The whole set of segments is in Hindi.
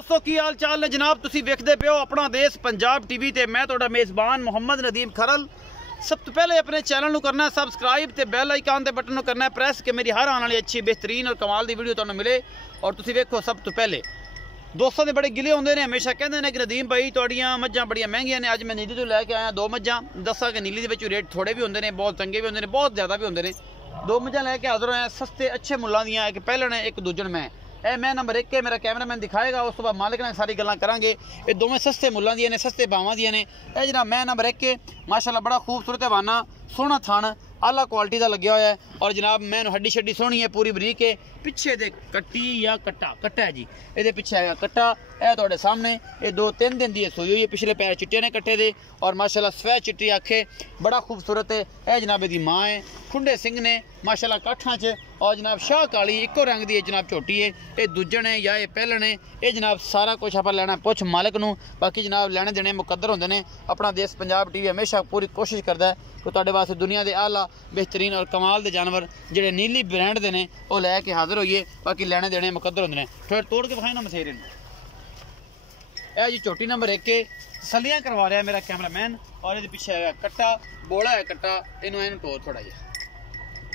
दोस्तों की हाल चाल ने जनाब, तुसी वेखदे पे हो अपना देश पंजाब टीवी ते मैं तुहाडा मेज़बान मोहम्मद नदीम खरल। सब तो पहले अपने चैनल को करना है सबसक्राइब ते बैल आइकन के बटन को करना है प्रेस कि मेरी हर आने वाली अच्छी बेहतरीन और कमाल की वीडियो तुहानू मिले। और तुसी वेखो सब तो पहले दोस्तों ने बड़े गिले होंगे ने, हमेशा कहते हैं कि नदीम भाई तुहाडियां मझां बड़ियां महंगियां ने। अज मैं नीली तो लैके आया दो मझां, दसा कि नीली के रेट थोड़े भी होंगे ने, बहुत चंगे भी होंगे ने, बहुत ज़्यादा भी होंगे ने। दो मझां लैके हाज़र होया सस्ते अच्छे मुल्लां दियां, एक पहलण है एक दूजण मैं। मैं नंबर 1 के मेरा कैमरामैन दिखाएगा, उस तो बाद मालिक ने सारी गल्लां करांगे। ये दोवें सस्ते मुल्लां दियां ने, सस्ते भावां दियां ने। जनाब मैं नंबर 1 के माशाल्लाह बड़ा खूबसूरत हवाना, सोहना थान, आला क्वालिटी का लग्या होया है। और जनाब मैं हड्डी शड्डी सोहनी है, पूरी बरीक है। पिछे दे कट्टी या कट्टा कट्टा है जी, ये पिछे है कट्टा। यह तुहाडे सामने ये 2-3 दिन की सोई हुई है, पिछले पैर चिट्टे ने कट्टे दे और माशाल्लाह सफेद चिट्टी आखे बड़ा खूबसूरत है। यह जनाब दी माँ है, खुंडे सिंह ने माशाल्लाह काठा च। और जनाब शाह काली इको रंग की जनाब झोटी है। ये दूजण है या ये पहलण है। ये जनाब सारा कुछ आप लेना पुछ मालिक नूं, बाकी जनाब लेने देने मुकद्दर होंदे ने। अपना देश पंजाब टीवी हमेशा पूरी कोशिश करता है कि तुहाडे वास्ते दुनिया के आला बेहतरीन और कमाल के जानवर जिहड़े नीली ब्रांड के ने वो लैके हाज़र होइए। बाकी लेने देने मुकद्दर होंदे ने। थोड़े तोड़ के दिखाई ना मसेरे नूं। यह जी झोटी नंबर 1 के सलियां करवा रहा है मेरा कैमरामैन। और ये पिछे है कट्टा, बोला है कट्टा, इन्हों तोड़ थोड़ा जिहा।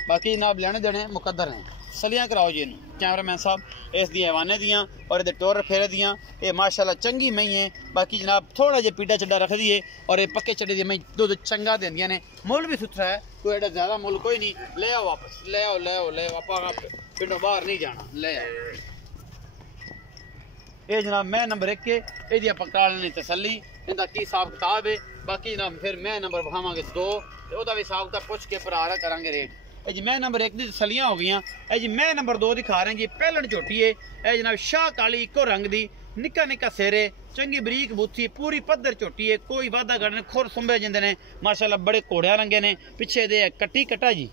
बाकी जनाब लेने देने मुकद्दर हैं। सलियां कराओ जी इनू कैमरामैन साहब। इस दी हैवाने दियाँ और ये टोर फेरे दियाँ, ये माशाल्लाह चंगी मई है। बाकी जनाब थोड़ा जिहा पीड़ा चड्डा रख दी है और ये पक्के चड्डे दी मई दुध चंगा देंदियां ने। मुल भी सुथरा है, कोई एडा ज़्यादा मुल कोई नहीं। ले आओ वापस, ले आओ ले आओ ले आओ, आप पिंडों बाहर नहीं जाना, ले आओ। ये जनाब मैं नंबर 1 के ये पकड़ा लेनी तसली, इनका की हिसाब किताब है। बाकी जनाब फिर मैं नंबर बखावे 2 तो भी हिसाब किताब पुछ के भरा करांगे रेट। जी मैं नंबर 1 की तसलियां हो गई। जी मैं नंबर 2 दिखा रहे हैं जी पहलण झोटी है। यह जनाब शाह काली इको रंग की, निक्का निक्का सिरे, चंगी बरीक बूथी, पूरी पद्धर झोटी है। कोई वादा गढ़ खुर सुंबे जिंदे ने माशाल्लाह, बड़े घोड़िया रंगे ने। पिछे दे कट्टी कट्टा जी,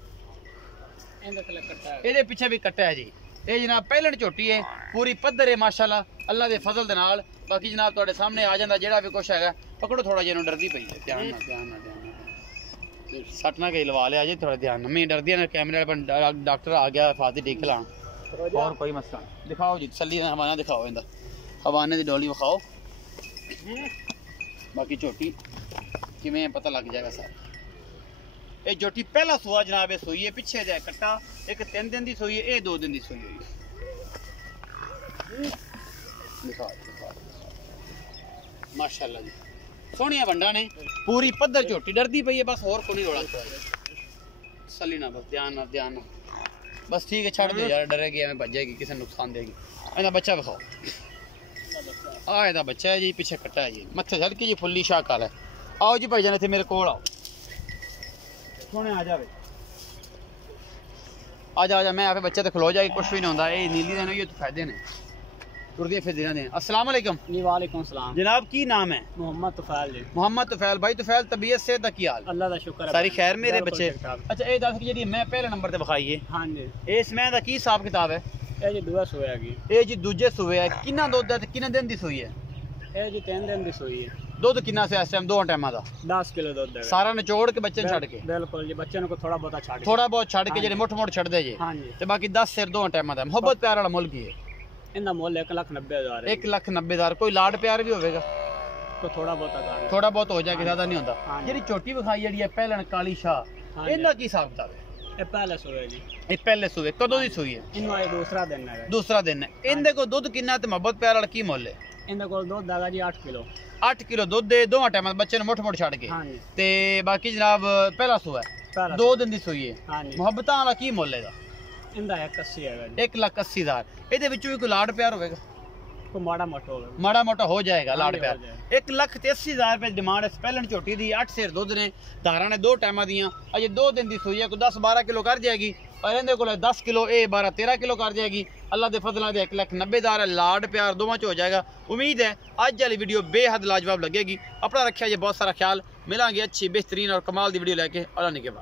ये पिछे भी कट्टा है जी। ये जनाब पहलण झोटी है, पूरी पद्धर है माशाल्लाह अल्लाह के फजल दे नाल। बाकी जनाब तुहाडे सामने आ जाता जिहड़ा भी कुछ है। पकड़ो थोड़ा जिहा, डरदी पई है, ध्यान ना ध्यान ना ध्यान सट ना कहीं लवा लिया जी, थोड़ा ध्यान। मैं डरदी है कैमरे पर डॉक्टर आ गया फाती टीक ला। और कोई मसला दिखाओ जी, तसली हवाना दिखाओ, इनका हवाने की डोली विखाओ। बाकी झोटी किमें पता लग जाएगा सर। ये झोटी पहला सुआ जनाब ये सोई है, पिछे दे कट्टा, एक 3 दिन की सोई है, ये 2 दिन की सोई हुई है। दिखाओ माशाल्लाह जी, सोहनिया वंडा ने, पूरी पद्धर झोटी, डरदी पई है बस, और कोई रोड़ा सली ना, बस ध्यान ना ध्यान ना, बस ठीक है छड़ दे यार, डरेगी हमें भज जाएगी, किसी नुकसान देगी। इहदा बच्चा दिखाओ, आ इहदा बच्चा है जी, पीछे कट्टा है जी, मत्थे झड़की जी, फुल्ली शाह काला है। आओ जी भाईजान इत्थे मेरे कोल आओ, सोने आ जावे, आ जा मैं आप बच्चे तो खलो जाएगी, कुछ भी नहीं होता। ये नीली देने ये तो फायदे ने, टुरदियां फिरदियां ने। अस्सलाम वालेकुम। वालेकुम सलाम जनाब की नाम है? मोहम्मद तुफैल जी। मोहम्मद तुफैल भाई, तुफैल तबीयत से की हाल? अल्लाह दा शुक्र है, सारी खैर मेरे बच्चे। अच्छा ये दस जी मैं पहले नंबर ते विखाई है। हां जी, इस मैं दा की हिसाब किताब है? ये जी दूआ सोया हैगी, ये जी दूजे सूए है। कितना दुध है ते कितने दिन दी सोई है? ये जी 3 दिन दी सोई है। दुध कितना से इस टाइम 2 टाइमां दा? 10 किलो दुध है। सारा निचोड़ के बच्चे छड़ के? बिल्कुल जी, बच्चे को थोड़ा बहुत छड़ के, थोड़ा बहुत छड़ के जेडे मुठ मुठ छड़ दे जी। हां जी, ते बाकी 10 सिर 2 टाइमां दा। मोहब्बत प्यार वाला मुल्क ही है। इनका मुल 1,90,000 है। 1,90,000। कोई लाड प्यार भी होगा तो थोड़ा बहुत थोड़ा बहुत हो जाएगा, ज्यादा नहीं होता। जेडी छोटी विखाई जेडी है पहलण काली शाह, इनका की हिसाब किताब है? ये पहले सोया जी। ये पहले सूए कदों दी सूई है? इनका ये दूसरा दिन है। दूसरा दिन है। इनदे को दुध कितना ते मोहब्बत प्यार वाला की मुल है? इनका को दुध आगा जी 8 किलो। 8 किलो दुध दे, 2 टाइम बच्चे ने मुठ मुठ छड़ के। हां जी, ते बाकी जनाब पहला सूआ है, 2 दिन दी सूई है। हां जी, मोहब्बतां वाला की मुल है? इनका 180 है जी। 1,80,000। ਇਹਦੇ ਵਿੱਚੋਂ ਵੀ ਕੋਈ ਲਾਡ ਪਿਆਰ ਹੋਵੇਗਾ? को माड़ा मोटा होगा, माड़ा मोटा हो जाएगा लाड प्यार। हो 1,80,000 रुपए डिमांड है। पहलन झोटी दी 8 सिर दुध ने, धारा ने 2 टाइमां दियां, अजे 2 दिन दी सूई है, कोई 10-12 किलो कर जाएगी। और इहदे कोल 10 किलो, ये 12-13 किलो कर जाएगी। अल्लाह दे फजलां दे 1,90,000 है। लाड प्यार दोवां च हो जाएगा। उम्मीद है अज वाली वीडियो बेहद लाजवाब लगेगी। अपना रखिया जी बहुत सारा ख्याल, मिलांगे अच्छी बेहतरीन और कमाल दी वीडियो लेके। अल्लाह निगहबान।